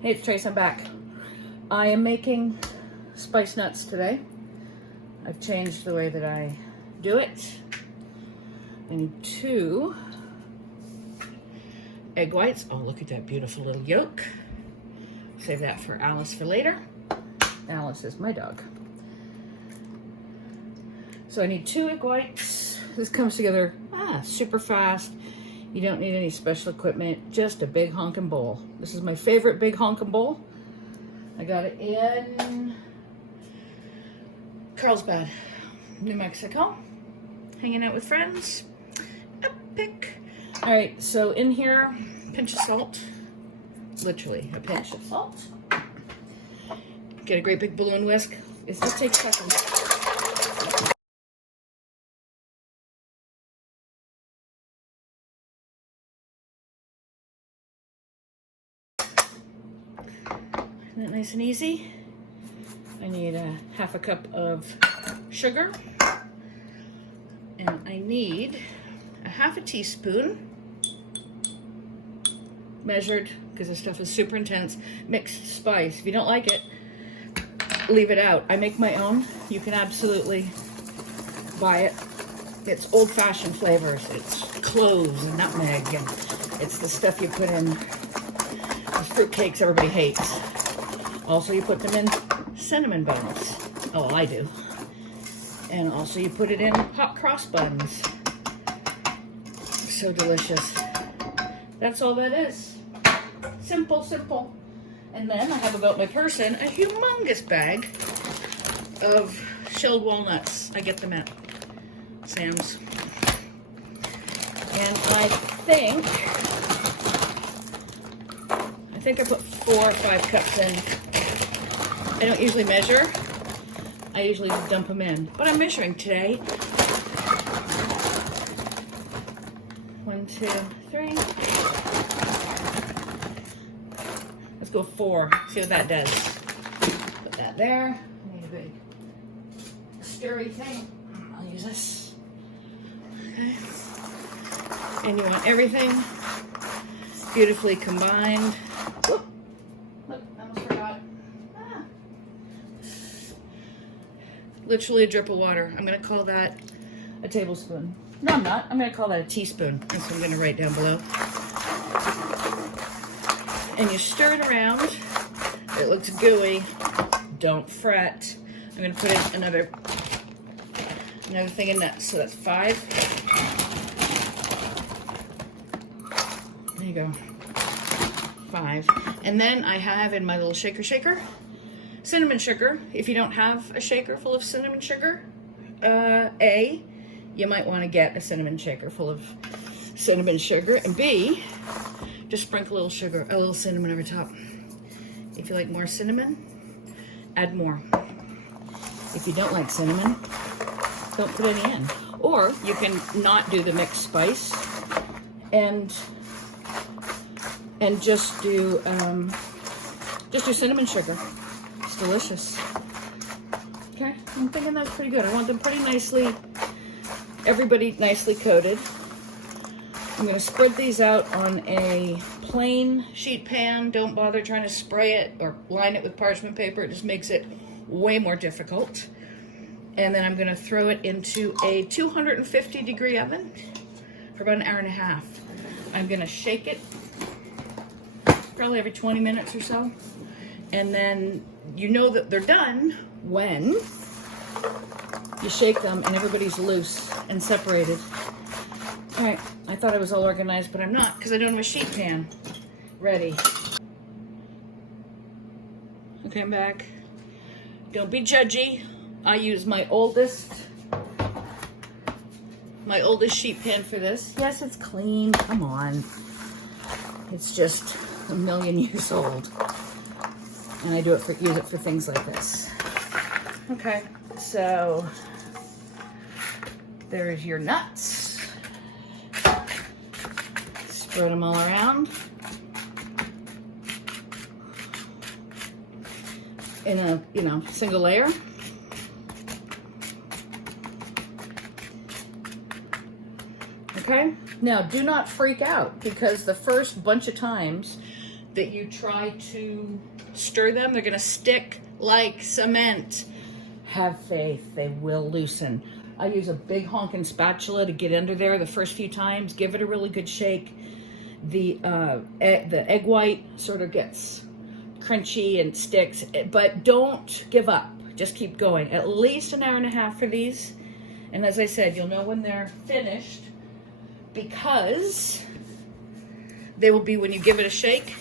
Hey, it's Trace, I'm back. I am making spice nuts today. I've changed the way that I do it. I need 2 egg whites. Oh, look at that beautiful little yolk. Save that for Alice for later. Alice is my dog. So I need 2 egg whites. This comes together super fast. You don't need any special equipment, just a big honkin' bowl. This is my favorite big honkin' bowl. I got it in Carlsbad, New Mexico. Hanging out with friends. Epic. All right, so in here, pinch of salt. Literally a pinch of salt. Get a great big balloon whisk. It just takes seconds. Isn't that nice and easy? I need a half a cup of sugar. And I need a half a teaspoon, measured, because this stuff is super intense, mixed spice. If you don't like it, leave it out. I make my own. You can absolutely buy it. It's old-fashioned flavors. It's cloves and nutmeg, and it's the stuff you put in those fruit cakes everybody hates. Also, you put them in cinnamon buns. Oh, I do. And also you put it in hot cross buns. So delicious. That's all that is. Simple, simple. And then I have about my person a humongous bag of shelled walnuts. I get them at Sam's. And I think I put 4 or 5 cups in. I don't usually measure. I usually dump them in, but I'm measuring today. 1, 2, 3. Let's go 4. See what that does. Put that there. I need a big stirry thing. I'll use this. Okay. And you want everything beautifully combined. Whoop. Look, I almost forgot. Literally a drip of water. I'm going to call that a tablespoon. No, I'm not. I'm going to call that a teaspoon. That's what I'm going to write down below. And you stir it around. It looks gooey. Don't fret. I'm going to put in another thing in that. So that's 5. There you go. 5. And then I have in my little shaker cinnamon sugar. If you don't have a shaker full of cinnamon sugar, you might want to get a cinnamon shaker full of cinnamon sugar, and B, just sprinkle a little cinnamon over top. If you like more cinnamon, add more. If you don't like cinnamon, don't put any in. Or you can not do the mixed spice and just do cinnamon sugar. Delicious. Okay, I'm thinking that's pretty good. I want them pretty nicely, everybody nicely coated. I'm going to spread these out on a plain sheet pan. Don't bother trying to spray it or line it with parchment paper. It just makes it way more difficult. And then I'm going to throw it into a 250-degree oven for about an hour and a half. I'm going to shake it probably every 20 minutes or so. And then you know that they're done when you shake them and everybody's loose and separated. All right, I thought I was all organized, but I'm not, because I don't have a sheet pan ready. Okay, I'm back. Don't be judgy. I use my oldest sheet pan for this. Yes, it's clean. Come on. It's just a million years old. And I use it for things like this. Okay, so there's your nuts. Spread them all around in a single layer. Okay, now do not freak out, because the first bunch of times that you try to stir them, they're gonna stick like cement. Have faith, they will loosen. I use a big honking spatula to get under there the first few times, give it a really good shake. The egg white sort of gets crunchy and sticks, but don't give up. Just keep going. At least an hour and a half for these. And as I said, you'll know when they're finished because they will be, when you give it a shake,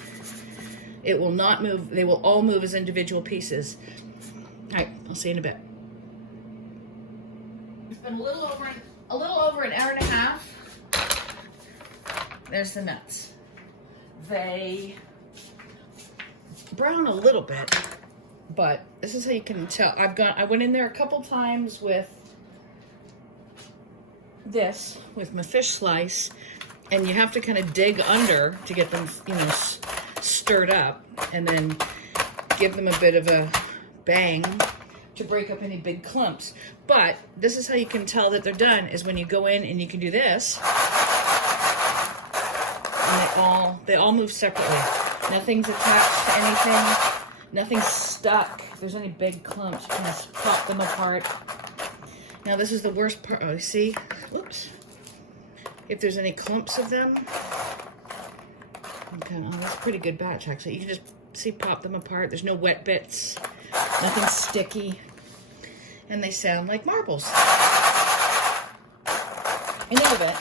it will not move. They will all move as individual pieces. All right, I'll see you in a bit. It's been a little over an hour and a half. There's the nuts. They brown a little bit, but this is how you can tell. I went in there a couple times with this, with my fish slice, and you have to kind of dig under to get them, you know, stirred up, and then give them a bit of a bang to break up any big clumps. But this is how you can tell that they're done, is when you go in and you can do this, and they all move separately. Nothing's attached to anything. Nothing's stuck. If there's any big clumps, you can just pop them apart. Now this is the worst part. Oh, you see? Whoops. If there's any clumps of them. Okay, oh, that's a pretty good batch actually. You can just see, pop them apart. There's no wet bits. Nothing sticky. And they sound like marbles. In any event,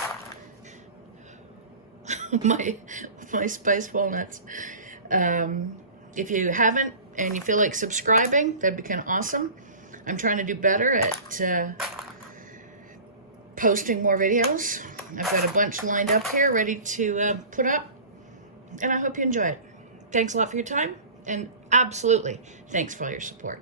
my spiced walnuts. If you haven't and you feel like subscribing, that'd be kind of awesome. I'm trying to do better at posting more videos. I've got a bunch lined up here ready to put up, and I hope you enjoy it. Thanks a lot for your time, and absolutely thanks for all your support.